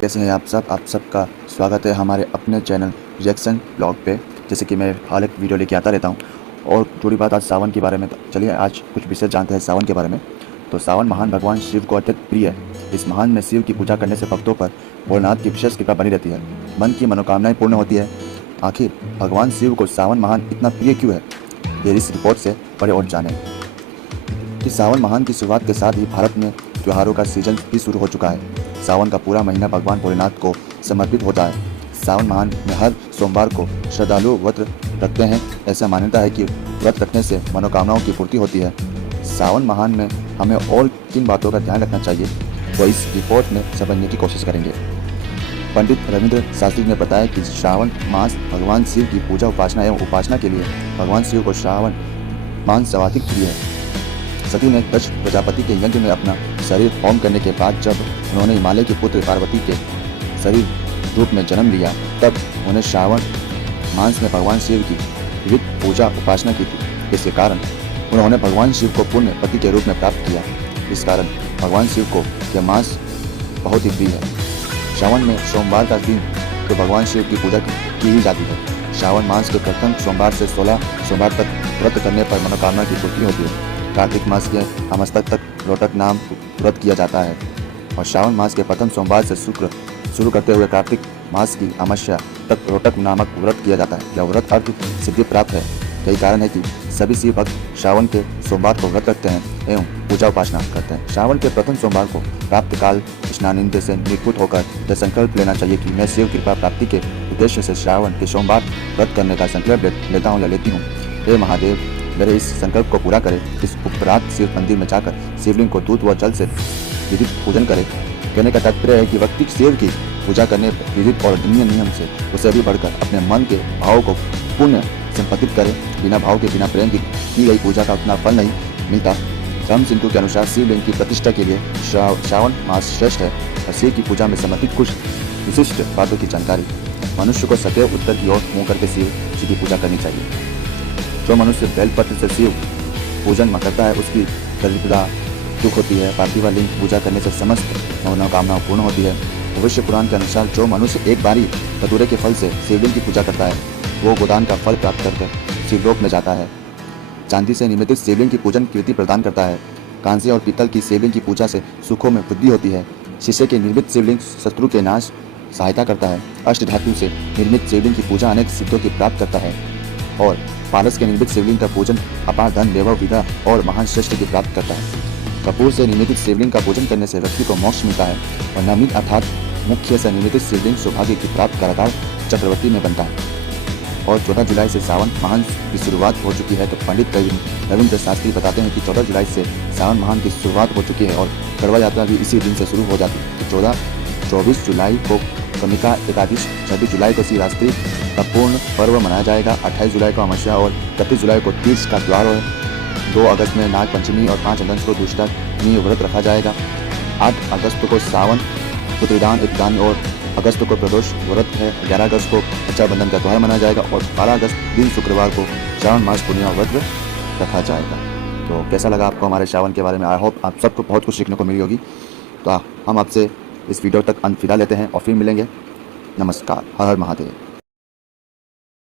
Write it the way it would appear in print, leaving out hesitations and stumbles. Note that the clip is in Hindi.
कैसे हैं आप सबका स्वागत है हमारे अपने चैनल रिएक्शन ब्लॉग पे। जैसे कि मैं हर एक वीडियो लेके आता रहता हूँ और थोड़ी बात आज सावन के बारे में। तो चलिए आज कुछ विषय जानते हैं सावन के बारे में। तो सावन महान भगवान शिव को अत्यंत प्रिय है। इस महान में शिव की पूजा करने से भक्तों पर भोलेनाथ की विशेष कृपा बनी रहती है, मन की मनोकामनाएं पूर्ण होती है। आखिर भगवान शिव को सावन महान इतना प्रिय क्यों है, ये इस रिपोर्ट से पढ़े और जानें। कि सावन महान की शुरुआत के साथ ही भारत में त्योहारों का सीजन भी शुरू हो चुका है। सावन का पूरा महीना भगवान भोलेनाथ को समर्पित होता है। सावन महान में हर सोमवार को श्रद्धालु व्रत रखते हैं। ऐसा मान्यता है कि व्रत रखने से मनोकामनाओं की पूर्ति होती है। सावन महान में हमें और किन बातों का ध्यान रखना चाहिए, तो इस रिपोर्ट में समझने की कोशिश करेंगे। पंडित रविंद्र शास्त्री ने बताया कि श्रावण मास भगवान शिव की पूजा उपासना एवं उपासना के लिए भगवान शिव को श्रावण मास सर्वाधिक प्रिय है। सती ने दक्ष प्रजापति के यज्ञ में अपना शरीर होम करने के बाद जब उन्होंने हिमालय की पुत्र पार्वती के शरीर रूप में जन्म लिया, तब उन्हें श्रावण मास में भगवान शिव की विविध पूजा उपासना की थी। इसके कारण उन्होंने भगवान शिव को पुण्य पति के रूप में प्राप्त किया। इस कारण भगवान शिव को यह मास बहुत ही प्रिय है। श्रावण में सोमवार का दिन तो भगवान शिव की पूजा की ही जाती है। श्रावण मास के प्रथम सोमवार से 16 सोमवार तक व्रत करने पर मनोकामना की पूर्ति होती है। कार्तिक मास के अमावस्या तक रोटक नाम व्रत किया जाता है और श्रावण मास के प्रथम सोमवार से शुक्र शुरू करते हुए कार्तिक मास की अमावस्या तक रोटक नामक व्रत किया जाता है। यह व्रत अर्थ सिद्धि प्राप्त है। यही कारण है कि सभी शिव भक्त श्रावण के सोमवार को व्रत रखते हैं एवं पूजा उपासना करते हैं। श्रावण के प्रथम सोमवार को प्राप्त काल स्नान इंद्र से निवृत्त होकर यह संकल्प लेना चाहिए कि मैं शिव कृपा प्राप्ति के उद्देश्य से श्रावण के सोमवार व्रत करने का संकल्प लेता हूँ या लेती हूँ। हे महादेव, मेरे इस संकल्प को पूरा करें। इस उपरांत शिव मंदिर में जाकर शिवलिंग को दूध व जल से विधित पूजन करें। कहने का तात्पर्य है कि व्यक्ति शिव की पूजा करने विधित और नियम से उसे भी बढ़कर अपने मन के भाव को पुण्य संपादित करें। बिना भाव के बिना प्रेम की गई पूजा का उतना फल नहीं मिलता। धर्म सिंधु के अनुसार शिवलिंग की प्रतिष्ठा के लिए श्रावण मास श्रेष्ठ है और शिव की पूजा में समर्पित कुछ विशिष्ट बातों की जानकारी। मनुष्य को सदैव उत्तर की ओर मुँह करके शिव जी की पूजा करनी चाहिए। जो मनुष्य बेलपत्र से शिव पूजन करता है उसकी दरिद्रता दुख होती है। पार्थिव लिंग पूजा करने से समस्त मनोकामनाएं पूर्ण होती है। भविष्य पुराण के अनुसार जो मनुष्य एक बारी धतूरे के फल से शिवलिंग की पूजा करता है वो गोदान का फल प्राप्त कर शिवलोक में जाता है। चांदी से निर्मित शिवलिंग की पूजन कीर्ति प्रदान करता है। कांसे और पीतल की शिवलिंग की पूजा से सुखों में वृद्धि होती है। शीशे के निर्मित शिवलिंग शत्रु के नाश सहायता करता है। अष्ट धातु से निर्मित शिवलिंग की पूजा अनेक सिद्धों की प्राप्त करता है और पारस के निर्मित शिवलिंग का पूजन अपार धन वैभव विद्या और महान श्रेष्ठ की प्राप्त करता है। कपूर से निर्मित शिवलिंग का पूजन करने से व्यक्ति को मोक्ष मिलता है और नवनीत अर्थात मुख्य से निर्मित शिवलिंग सौभाग्य की प्राप्त करातार चक्रवर्ती में बनता है। और 14 जुलाई से सावन महान की शुरुआत हो चुकी है। तो पंडित रविंद्र शास्त्री बताते हैं कि 14 जुलाई से सावन महान की शुरुआत हो चुकी है और कड़वा यात्रा भी इसी दिन से शुरू हो जाती है। तो 24 जुलाई को कमिका एकादश, 26 जुलाई को शिवरात्रि का पूर्ण पर्व मनाया जाएगा। 28 जुलाई को अमावस्या और 31 जुलाई को तीज का त्योहार है। 2 अगस्त में नाग पंचमी और 5 अगस्त को दूसरा व्रत रखा जाएगा। 8 अगस्त को सावन पुत्रदान इत्यादि और अगस्त को प्रदोष व्रत है। 11 अगस्त को रक्षाबंधन का त्योहार मनाया जाएगा और 12 अगस्त दिन शुक्रवार को श्रावण मास पूर्णिमा व्रत रखा जाएगा। तो कैसा लगा आपको हमारे श्रावण के बारे में? आई होप आप सबको बहुत कुछ सीखने को मिली होगी। तो हम आपसे इस वीडियो तक विदा लेते हैं और फिर मिलेंगे। नमस्कार। हर हर महादेव।